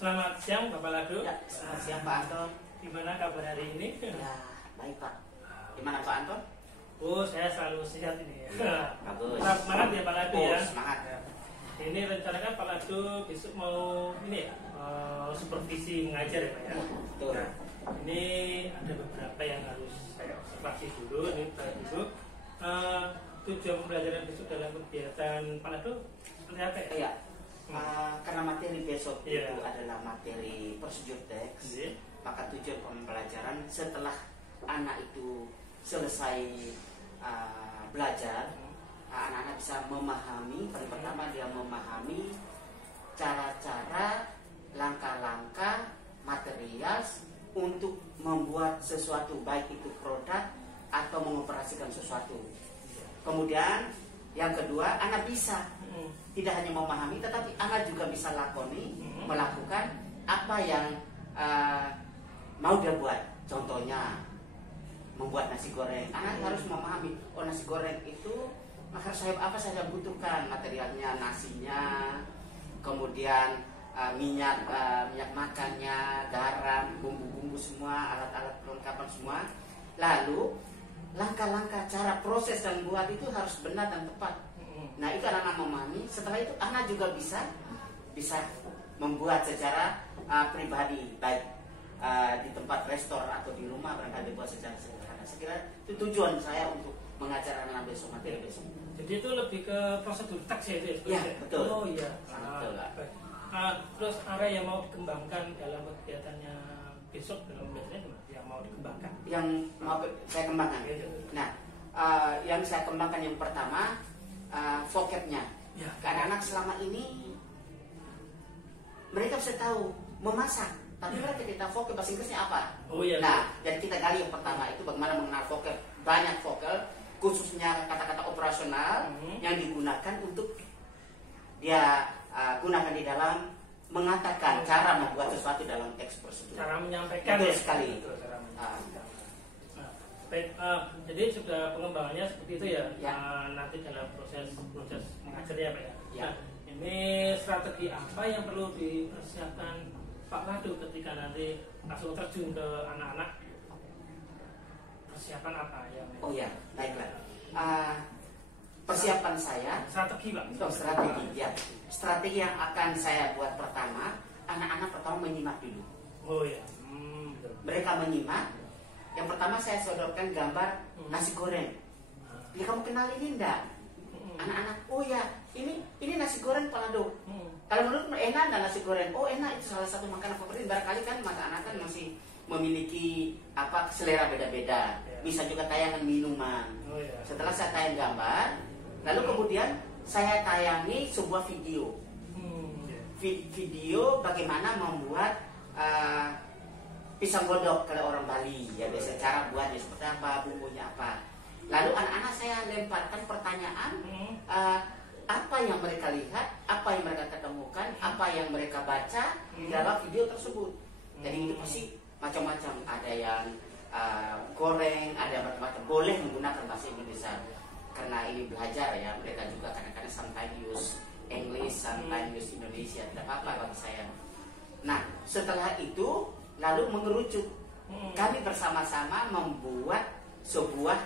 Selamat siang Bapak Lado. Ya, selamat siang Pak Anton. Gimana kabar hari ini? Ya, baik Pak. Gimana Pak Anton? Oh, saya selalu sehat ini ya. Bagus. Tetap semangat ya Pak Lado ya. Semangat. Ini rencanakan Pak Lado besok mau ini ya, supervisi mengajar ya Pak ya. Betul. Nah, ini ada beberapa yang harus saya observasi dulu. Ini dulu. Tujuan pembelajaran besok dalam kegiatan Pak Lado seperti apa ya? Iya. Karena materi besok Iya. itu adalah materi prosedur teks, Iya. maka tujuan pembelajaran setelah anak itu selesai belajar, anak-anak bisa memahami. Pertama dia memahami cara-cara, langkah-langkah, material untuk membuat sesuatu, baik itu produk atau mengoperasikan sesuatu. Kemudian yang kedua, anak bisa tidak hanya memahami, tetapi anak juga bisa lakoni, melakukan apa yang mau dia buat. Contohnya membuat nasi goreng, anak harus memahami, oh nasi goreng itu harus apa saja butuhkan, materialnya, nasinya, kemudian minyak makannya, garam, bumbu-bumbu semua, alat-alat perlengkapan semua. Lalu langkah-langkah cara proses dan buat itu harus benar dan tepat. Nah itu anak-anak memahami. Setelah itu anak juga bisa membuat secara pribadi, baik di tempat restoran atau di rumah, barangkali buat secara sederhana. Saya kira itu tujuan saya untuk mengajar anak-anak besok, materi besok. Jadi itu lebih ke prosedur teks ya itu ya? Iya, betul. Oh iya. Betul, Pak. Terus area yang mau dikembangkan dalam kegiatannya besok dalam pembelajarannya yang mau dikembangkan? Yang mau saya kembangkan. Nah, yang saya kembangkan yang pertama vocabnya. Ya. Karena anak selama ini mereka bisa tahu memasak, tapi mereka tidak tahu vocab bahasa Inggrisnya apa. Oh iya. Nah, jadi kita gali yang pertama itu bagaimana mengenal vocab, banyak vocab, khususnya kata-kata operasional yang digunakan untuk dia gunakan di dalam mengatakan cara membuat sesuatu dalam teks prosedur. Cara menyampaikan. Betul ya? sekali. Betul, cara menyampaikan. Baik, jadi sudah pengembangannya seperti itu ya, Ya. Nanti dalam proses mengajarnya Pak ya. Ya. Nah, ini strategi apa yang perlu dipersiapkan Pak Lado ketika nanti langsung terjun ke anak-anak? Persiapan apa yang? Oh ya, baiklah. Persiapan saya, Strategi Pak. strategi ya. Strategi yang akan saya buat pertama, anak-anak pertama menyimak dulu. Oh ya. Betul. Mereka menyimak. Yang pertama saya sodorkan gambar nasi goreng. Ya kamu kenal ini enggak? Anak-anak, oh ya, ini nasi goreng Pak Lado. Kalau menurut enak enggak nasi goreng? Oh enak, itu salah satu makanan favorit. Barangkali kan anak-anak kan masih memiliki selera beda-beda. Bisa juga tayangan minuman. Oh ya. Setelah saya tayang gambar, lalu kemudian saya tayangi sebuah video. Video bagaimana membuat pisang godok kalau orang Bali, ya biasa cara buatnya seperti apa, bumbunya apa. Lalu anak-anak saya lemparkan pertanyaan, apa yang mereka lihat, apa yang mereka ketemukan, apa yang mereka baca di dalam video tersebut. Jadi itu pasti macam-macam, ada yang goreng, ada macam-macam. Boleh menggunakan bahasa Indonesia karena ini belajar ya, mereka juga kadang-kadang sometimes use English, sometimes use Indonesia, tidak apa-apa bagi saya. Nah setelah itu lalu mengerucut, kami bersama-sama membuat sebuah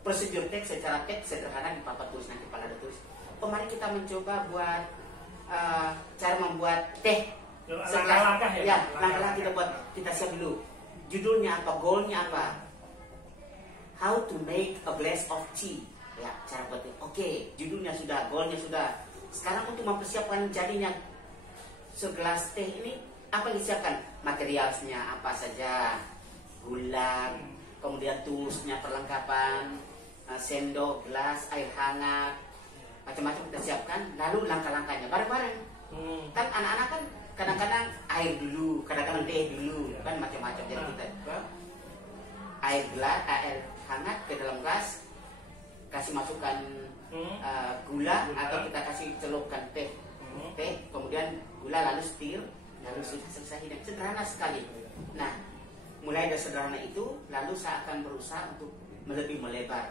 prosedur teks secara teks sederhana di papan tulis, nanti Pak Lado tulis. Kemarin kita mencoba buat cara membuat teh. Langkah-langkah ya? Langkah-langkah kita buat, kita siap dulu. Judulnya apa, goalnya apa? How to make a glass of tea. Ya, cara buat teh. Oke, judulnya sudah, goalnya sudah. Sekarang untuk mempersiapkan jadinya segelas teh ini, apa yang disiapkan? Materialnya apa saja? Gula, kemudian tulusnya, perlengkapan, sendok, gelas, air hangat, macam-macam kita siapkan. Lalu langkah-langkahnya bareng-bareng. Kan anak-anak kan kadang-kadang air dulu, kadang-kadang teh dulu, kan macam-macam. Jadi kita air hangat ke dalam gelas, kasih masukkan gula, atau kita kasih celupkan teh, kemudian gula, lalu setir, lalu sudah selesai hidang. Sederhana sekali. Nah, mulai dari sederhana itu, lalu saya akan berusaha untuk lebih melebar.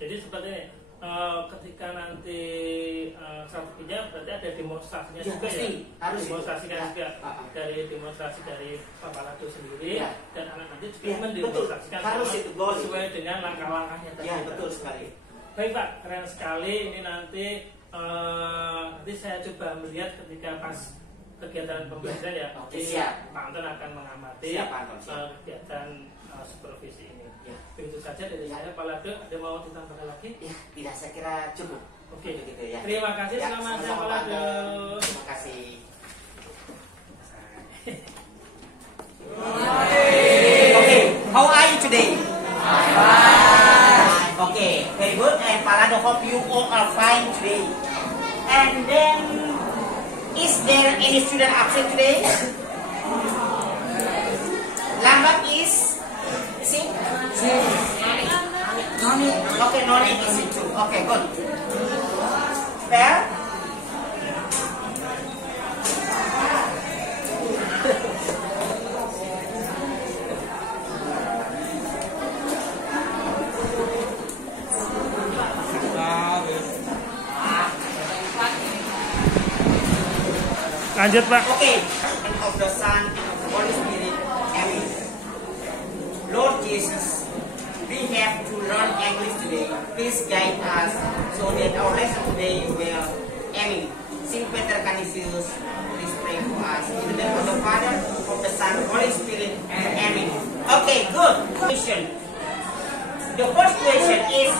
Jadi seperti ini, ketika nanti strateginya berarti ada demonstrasinya Ya, juga pasti. ya, Harus demonstrasikan itu. juga Ya. dari demonstrasi dari Pak Palado sendiri Ya. dan anak nanti juga Ya, mendemonstrasikan betul. Harus sama itu, goal. sesuai dengan langkah-langkahnya tadi. Ya, betul sekali. Baik Pak, keren sekali. Ini nanti saya coba melihat ketika pas kegiatan pembelajaran ya. Oke, Jadi siap. Pak Anton akan mengamati Siap, Pak Anton, siap. kegiatan supervisi ini. Ya. Begitu saja dari Ya. saya, Pak Lado. Ada mau ditambahkan lagi? Ya, tidak, saya kira cukup. Oke, Gitu ya. terima kasih. Ya, Selamat siang, sama-sama, Pak Pak Lado. Anton. Terima kasih. Okay, how are you today? Fine. Okay, very good. And Palado, hope you all are fine today. And then, is there any student absent today? Lambat is it? No need. Okay, no need is it too. Okay, good. Fair? Lanjut Pak. Okay, and of the Son and of the Holy Spirit. Amen. Lord Jesus, we have to learn English today. Please guide us so that our lesson today will. Amen. Saint Peter Canisius, please pray for us. In the name of the Father, of the Son, Holy Spirit. Amen. Okay, good. Question. The first question is: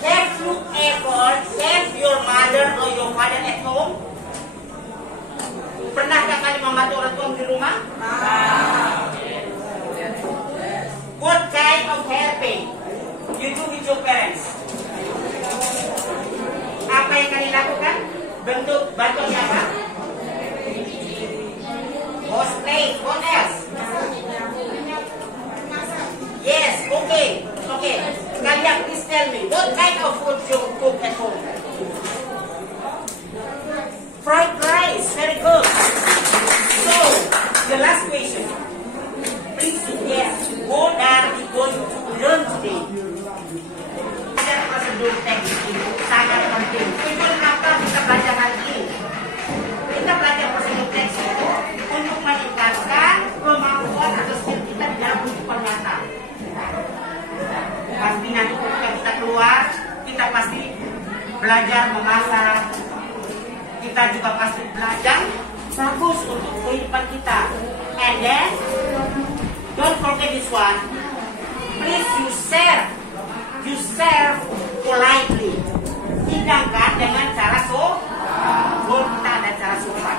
have you ever left your mother or your father at home? Pernahkah kalian membantu orang tua di rumah? What kind of helping you do with your parents? Apa yang kalian lakukan? Bentuk bantuan apa? Wash plate. What else? Yes, okay. Okay. Kalian please tell me, what kind of food you cook at home? Fried rice, very good. So, the last question. Please guess, what are we going to learn today? Ada prosedur teks ini sangat penting. Itu kenapa kita belajar hari ini. Kita belajar prosedur teks itu untuk meningkatkan kemampuan atau skill kita di dalam kehidupan nyata. Pasti nanti ketika kita keluar, kita pasti belajar memasak. Kita juga pasti belajar bagus untuk kehidupan kita. And then, don't forget this one. Please you serve politely. Hidangkan dengan cara goal kita ada cara sopan.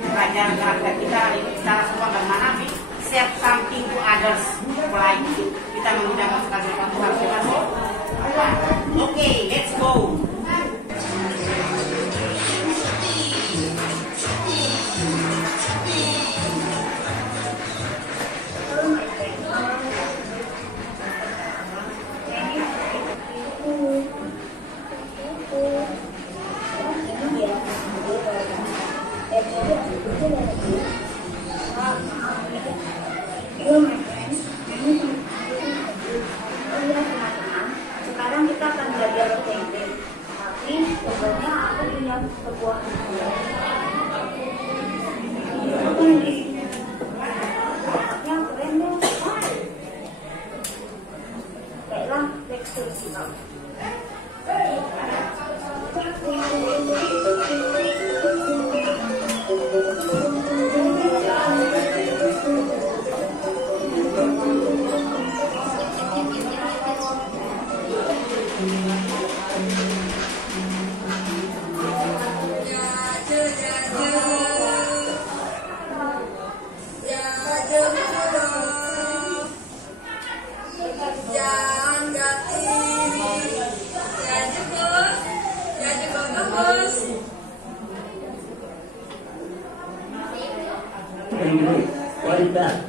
Belajar karakter kita hari ini cara sopan bagaimana serve something to others politely. Kita menghidangkan segala sesuatu harus dengan sopan. Okay, let's go. Sekarang kita akan belajar bahasa Inggris. Tapi sebenarnya aku punya sebuah yang keren deh. Baiklah, tekstur kita. What is that?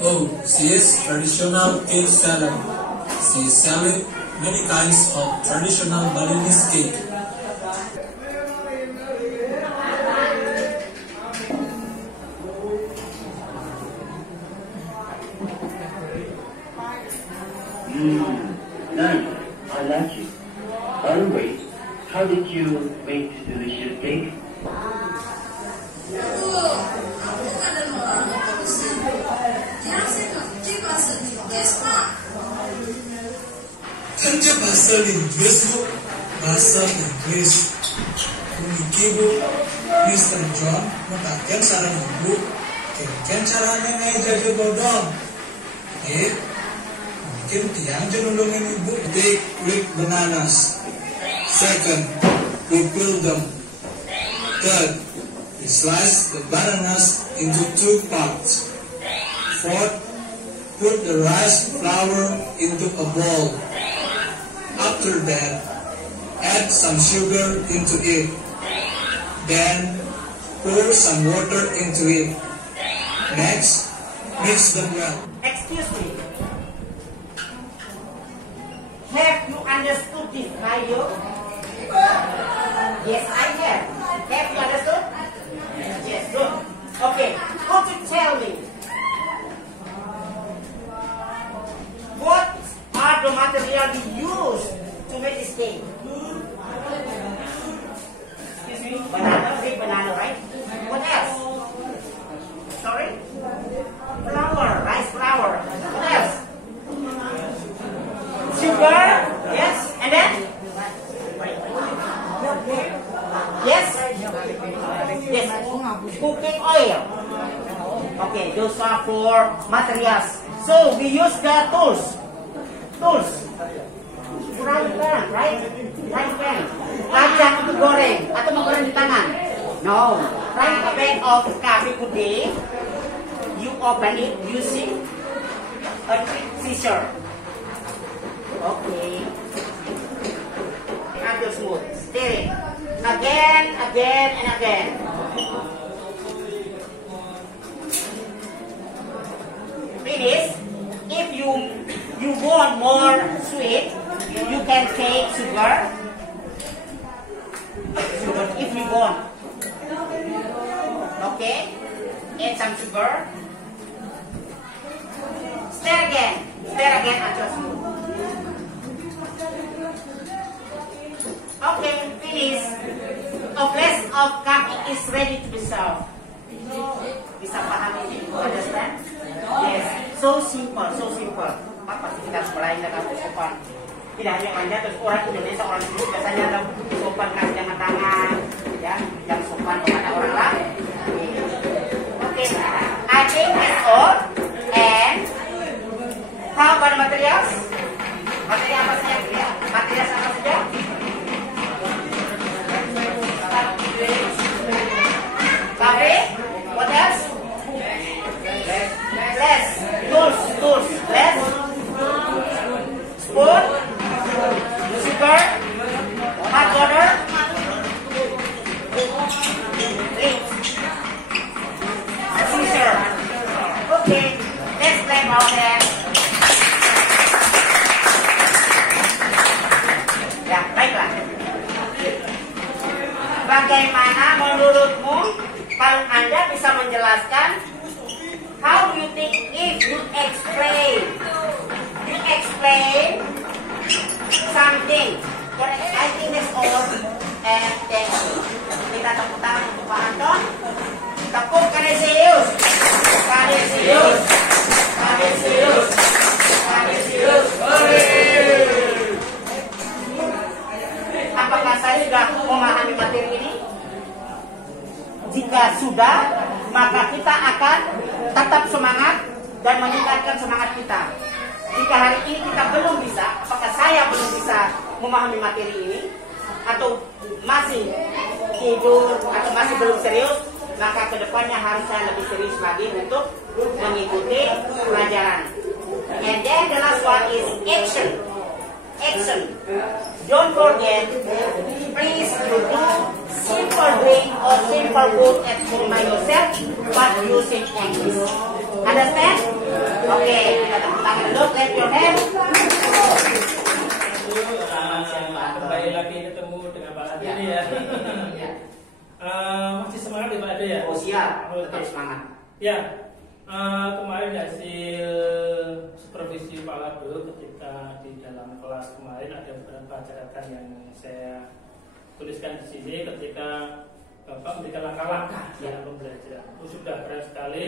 Oh, she is traditional cake seller. She sells many kinds of traditional Balinese cake. By the way, how did you make this delicious cake? Kerja bahasa Inggris bu, bahasa Inggris. Memiliki bu, Mr. John mengatakan saran ibu, kan caranya ngajar bodong. Mungkin tiang jenulungin ibu. Take with bananas. Second, we peel them. Third, we slice the bananas into 2 parts. Fourth, put the rice flour into a bowl. After that, add some sugar into it. Then, pour some water into it. Next, mix them well. Excuse me. Have you understood this video? Yes, I have. Have you understood? Yes, good. Okay, could you tell me what are the materials you use to make this cake? Excuse me, banana, big banana, right? What else? Sorry? Flour, rice flour. What else? Sugar, yes, and then? Yes? Yes, cooking oil. Okay, those are for materials. So, we use the tools. Frying pan, right? Frying pan. Kacang untuk goreng, atau menggoreng di tangan. No, frying pan of coffee putih. You open it using a scissor. Okay. Until smooth. Stir it. Again, and again. Finish. If you want more sweet, you can take sugar. If you want. Okay. Add some sugar. Stir again until smooth. Okay, finish. A glass of coffee is ready to be served. Bisa paham ini? Understand? Yes. So simple. Apa sih kita mulai dengan sopan? Tidak hanya Anda, terus orang Indonesia, orang dulu biasanya ada sopan kasih dengan tangan, ya, yang sopan kepada orang lain. Okay, I think that's all. And how about the materials? Material apa saja? Material apa saja? Coffee. What else? Less. Tools. Less. Spoon. Sugar. Hot water. Scissor. Okay. Let's play about that. Ya, baiklah. Bagaimana menurutmu kalau Anda bisa menjelaskan? How do you think if you explain something? I think that's all. And thank you. Kita tepuk tangan untuk Pak Anton. Tepuk Kanisius. Apakah saya sudah memahami materi ini? Jika sudah, maka kita akan tetap semangat dan meningkatkan semangat kita. Jika hari ini kita belum bisa, apakah saya belum bisa memahami materi ini, atau masih tidur, atau masih belum serius, maka kedepannya harus saya lebih serius lagi untuk mengikuti pelajaran. And then the last one is action. Don't forget, please you do simple drink or simple food at home by yourself, but using English. Understand? Okay, kita tepuk tangan dulu, clap your hand. Kembali lagi ketemu dengan Pak Ade ya. Ya. Masih semangat ya Pak Ade ya? Oh siap, tetap semangat. Ya, kemarin hasil supervisi Pak Lado ketika di dalam kelas kemarin ada beberapa catatan yang saya tuliskan di sini ketika Bapak memberikan langkah-langkah dalam pembelajaran. Itu sudah keren sekali.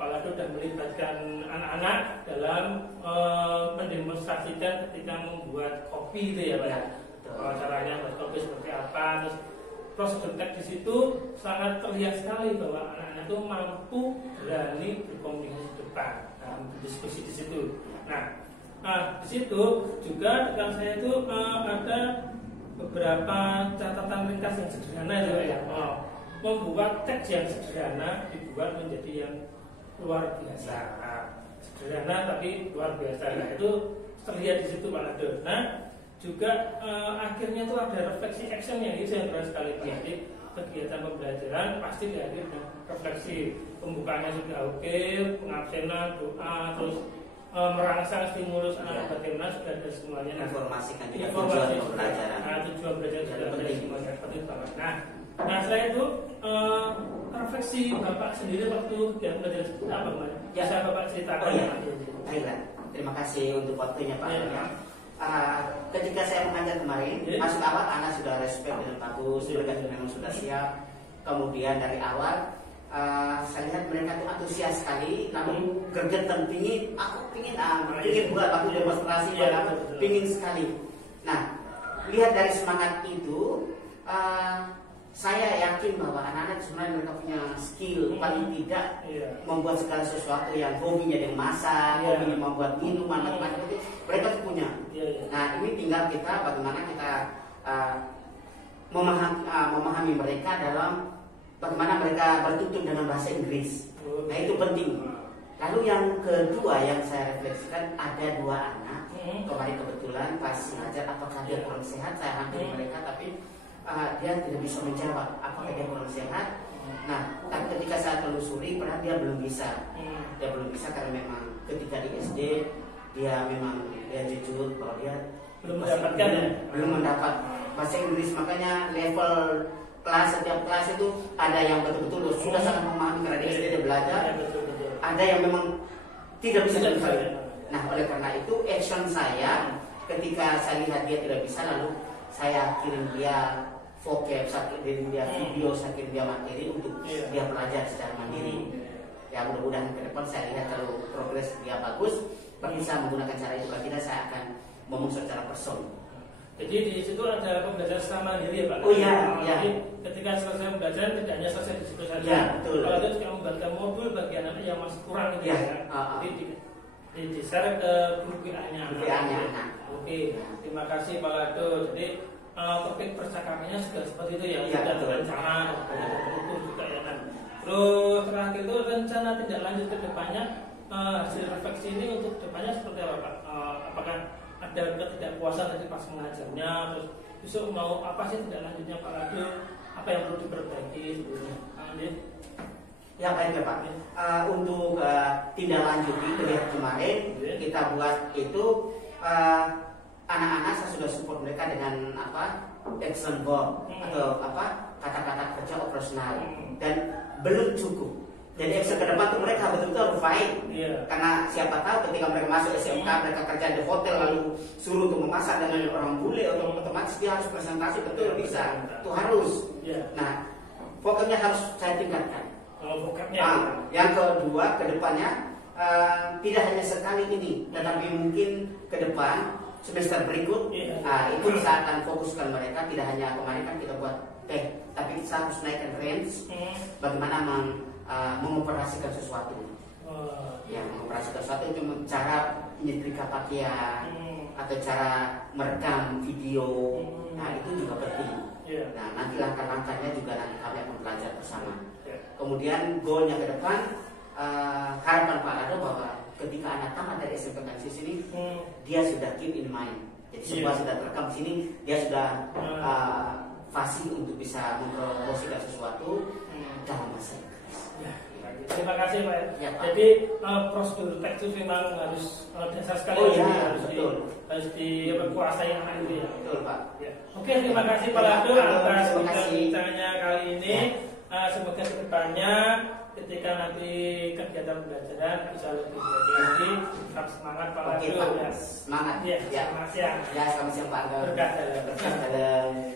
Pak Lado sudah melibatkan anak-anak dalam mendemonstrasikan ketika membuat kopi itu ya Pak. Ya. Caranya buat kopi seperti apa, terus prosedur teknis itu sangat terlihat sekali bahwa anak-anak itu mampu berani berkomunikasi di depan, berdiskusi di situ. Nah, di situ juga dengan saya itu ada beberapa catatan ringkas yang sederhana ya. Membuat teks yang sederhana dibuat menjadi yang luar biasa. Sederhana tapi luar biasa. Nah, itu terlihat di situ Pak Lado. Nah, juga akhirnya itu ada refleksi action yang itu yang keren sekali Pak. Jadi kegiatan pembelajaran pasti diakhiri dengan refleksi. Pembukaannya sudah oke, pengabsenan, doa, terus merangsang stimulus anak bagaimana sudah ada semuanya. Informasikan juga informasi tujuan pembelajaran. Tujuan belajar sudah ada semuanya. Penting banget. Nah saya itu refleksi Bapak sendiri waktu dia belajar seperti apa Mas? Bisa Bapak ceritakan? Oh iya. Baiklah. Terima kasih untuk waktunya Pak. Ya. Ketika saya mengajar kemarin, masuk awal anak sudah respect dengan bagus, mereka memang sudah siap. Kemudian dari awal saya lihat mereka itu antusias sekali, lalu gergetan pingin, aku pingin buat waktu demonstrasi, pingin sekali. Nah, lihat dari semangat itu, saya yakin bahwa anak-anak sebenarnya mereka punya skill, paling tidak membuat segala sesuatu yang hobinya dengan masak, hobinya membuat minuman, macam-macam itu mereka tuh punya. Nah, ini tinggal kita bagaimana kita memahami mereka dalam bagaimana mereka bertutur dengan bahasa Inggris. Nah, itu penting. Lalu yang kedua yang saya refleksikan, ada dua anak kemarin kebetulan pas ngajar, apakah dia kurang sehat, saya hampiri mereka tapi dia tidak bisa menjawab apakah dia kurang sehat. Nah, tapi ketika saya telusuri, padahal dia belum bisa. Dia belum bisa karena memang ketika di SD dia jujur bahwa dia belum mendapat bahasa Inggris, makanya level kelas, setiap kelas itu ada yang betul-betul sudah sangat memahami karena di SD dia belajar, ada yang memang tidak bisa sekali. Nah, oleh karena itu action saya ketika saya lihat dia tidak bisa, lalu saya kirim dia vocab, saya kirim dia video, saya kirim dia materi untuk dia belajar secara mandiri. Ya, mudah-mudahan ke depan saya lihat kalau progres dia bagus, bisa menggunakan cara itu. Kalau tidak, saya akan ngomong secara person. Jadi di situ ada pembelajaran secara mandiri ya Pak? Oh iya. Jadi ketika selesai pembelajaran tidak hanya selesai di situ saja. Ya, betul. Kalau itu kita membuatkan modul bagi anak-anak yang masih kurang gitu ya. Jadi di-share ke grup WA-nya. Oke, terima kasih Pak Lado. Jadi topik percakapannya sudah seperti itu ya, sudah terencana, terukur juga ya kan. Terus terakhir itu rencana tindak lanjut ke depannya, hasil refleksi ini untuk depannya seperti apa Pak? Apakah ada ketidakpuasan tadi pas mengajarnya, terus besok mau apa sih tindak lanjutnya Pak Lado? Apa yang perlu diperbaiki sebelumnya? Ya baik ya Pak. Untuk tindak lanjut itu ya kemarin kita buat itu anak-anak saya sudah support mereka dengan action board atau kata-kata kerja operasional dan belum cukup. Jadi action ke depan tuh mereka betul-betul fight. Karena siapa tahu ketika mereka masuk SMK, mereka kerja di hotel lalu suruh untuk memasak dengan orang bule atau otomatis dia harus presentasi betul bisa. Itu harus. Nah, pokoknya harus saya tingkatkan. Yang kedua ke depannya tidak hanya sekali ini, tetapi mungkin ke depan semester berikut itu kita akan fokuskan mereka. Tidak hanya kemarin kan kita buat teh, tapi kita harus naikkan range bagaimana mengoperasikan sesuatu. Yang mengoperasikan sesuatu itu cara menyetrika pakaian atau cara merekam video. Nah, itu juga penting. Nah, nanti langkah-langkahnya juga nanti kami akan belajar bersama. Kemudian goalnya ke depan, harapan Pak Lado bahwa ketika anak tamat dari SMK Kansis ini, dia sudah keep in mind. Jadi semua sudah terekam di sini, dia sudah fasih untuk bisa mempromosikan sesuatu dalam bahasa Inggris. Terima kasih Pak. Jadi prosedur teks itu memang harus dasar sekali. Harus dikuasai anak itu ya. Betul Pak. Oke, terima kasih Pak Lado atas perbincangannya kali ini. Semoga kedepannya ketika nanti kegiatan pembelajaran bisa lebih baik lagi. Tetap semangat Pak Oke Argo Pak, ya. semangat Ya, ya. selamat siang. Ya, selamat siang Pak Argo. Berkah dalam. Berkah dalam